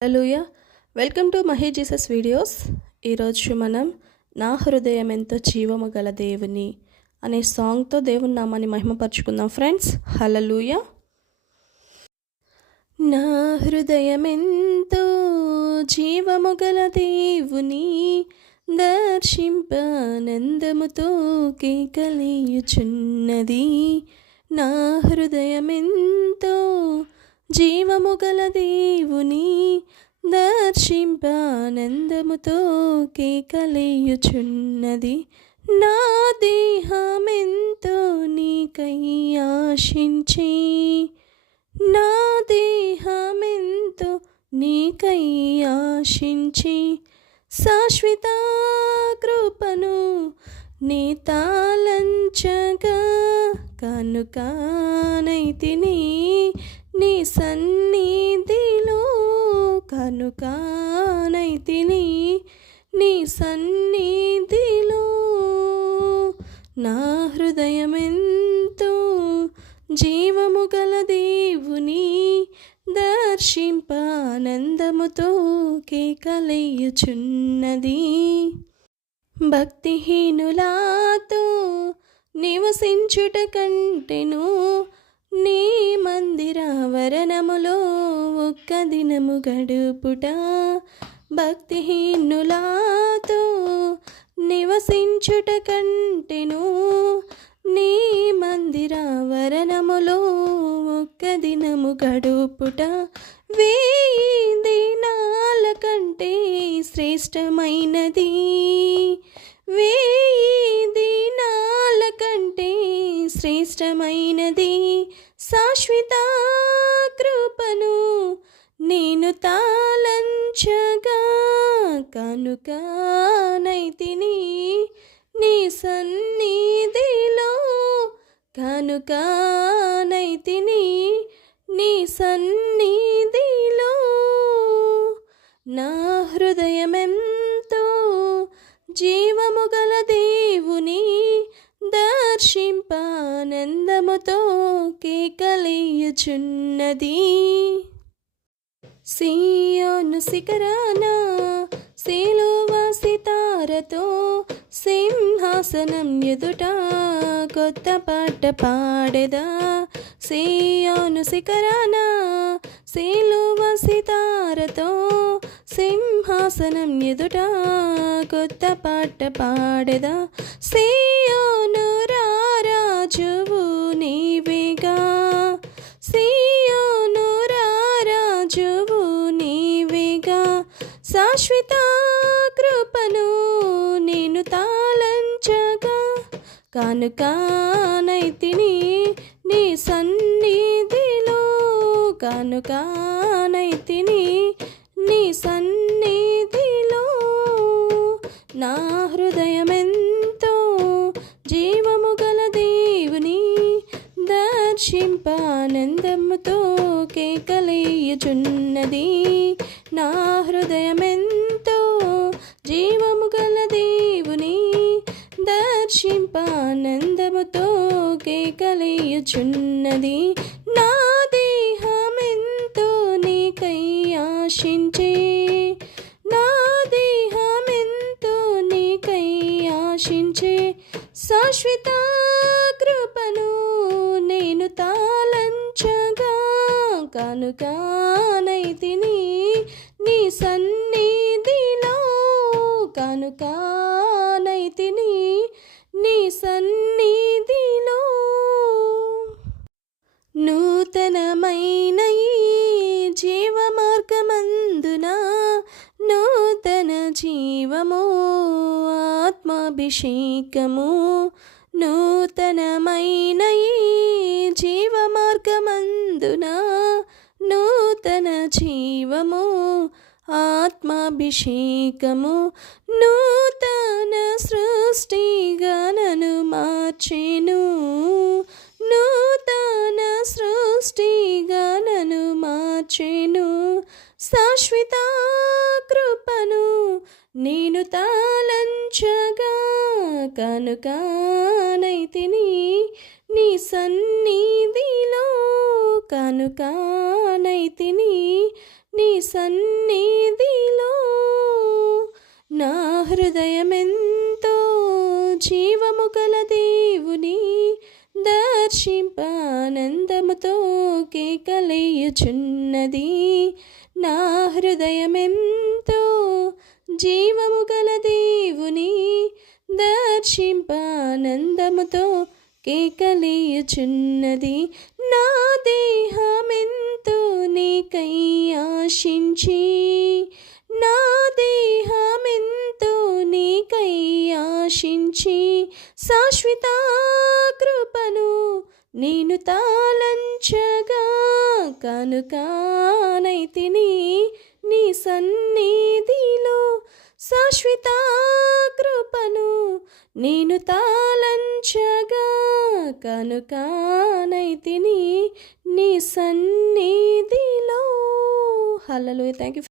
Hallelujah! Welcome to Mahi Jesus videos. ఈరోజు మనం నా హృదయం ఎంతో జీవము గల దేవుని అనే సాంగ్తో దేవుని నామాన్ని మహిమపరుచుకుందాం ఫ్రెండ్స్. హల్లెలూయా! నా హృదయం ఎంతో జీవము గల దేవుని దర్శింపానందముతో కేకలేయుచున్నది. నా హృదయం ఎంతో జీవము గల దేవుని దర్శింపానందముతో కేకలేయుచున్నది. నా దేహమెంతో నీకై ఆశించి, నా దేహమెంతో నీకై ఆశించి, శాశ్వత కృపను నీ తాళంచగా కనుకానైతిని నీ సన్నిధిలో, కనుకానైతిని నీ సన్నిధిలో. నా హృదయమెంతో జీవము గల దేవుని దర్శింపానందముతో కేకలేయుచున్నది. భక్తిహీనులాతో నివసించుట కంటెను నీ మందిరావరణములో ఒక్క దినము గడుపుట. భక్తిహీనులాతో నివసించుట కంటెను నీ మందిరావరణములో ఒక్క దినము గడుపుట. 1000 దినాల కంటే శ్రేష్టమైనది, 1000 దినాల కంటే శ్రేష్టమైనది. శాశ్వత కృపను నేను తాళంచగా కనుకానైతిని నీ సన్నిధిలో, కనుకానైతిని నీ సన్నిధిలో. నా హృదయమెంతో జీవము గల దేవుని దర్శింపానందముతో కేకలేయుచున్నది. సీయోను శిఖరాన సిలువ సితారతో సింహాసనం ఎదుట కొత్త పాట పాడెదా. సీయోను శిఖరాన సిలువ సితారతో సింహాసనం ఎదుట కొత్త పాట పాడెదా. సీయోను రారాజువు నీవేగా, సీయోను రారాజువు నీవేగా. శాశ్వత కృపను నేను తాళంచగా కనుకానైతిని నీ సన్నిధిలో, కనుకానైతిని నీ సన్నిధిలో. నా హృదయమెంతో జీవము గల దేవుని దర్శింపానందముతో కేకలేయుచున్నది. నా హృదయమెంతో జీవము గల దేవుని దర్శింపానందముతో కేకలేయుచున్నది. నా దేహమెంతో నీకై ఆశించే, నా దేహమెంతో నీకై ఆశించే, శాశ్వత కృపను నేను తాళంచగా కనుకానైతిని నీ సన్నిధిలో, కనుకానైతిని నీ సన్నిధిలో. నూతనమైన ఈ జీవ మార్గమందున నూతన జీవము ఆత్మాభిషేకము. నూతనమైన ఈ జీవ మార్గమందున నూతన జీవము ఆత్మాభిషేకము. నూతన సృష్టిగా నన్ను మార్చెను, నూతన సృష్టిగా నన్ను మార్చెను. శాశ్వత కృపను నేను తాళంచగా కనుకానైతిని నీ సన్నిధిలో, కనుకానైతిని నీ సన్నిధిలో. నా హృదయమెంతో జీవము గల దేవుని దర్శింపానందముతో కేకలేయుచున్నది. నా హృదయమెంతో జీవము గల దేవుని దర్శింపానందముతో కేకలేయుచున్నది. నా దేహమెంతో నీకై ఆశించి, నా దేహమెంతో నీకై ఆశించి, శాశ్వత కృపను నేను తాళంచగా కనుకానైతిని నీ సన్నిధిలో. శాశ్వత కృపను నేను తాళంచగా కనుకానైతిని నీ సన్నిధిలో. హల్లెలూయా. Thank you.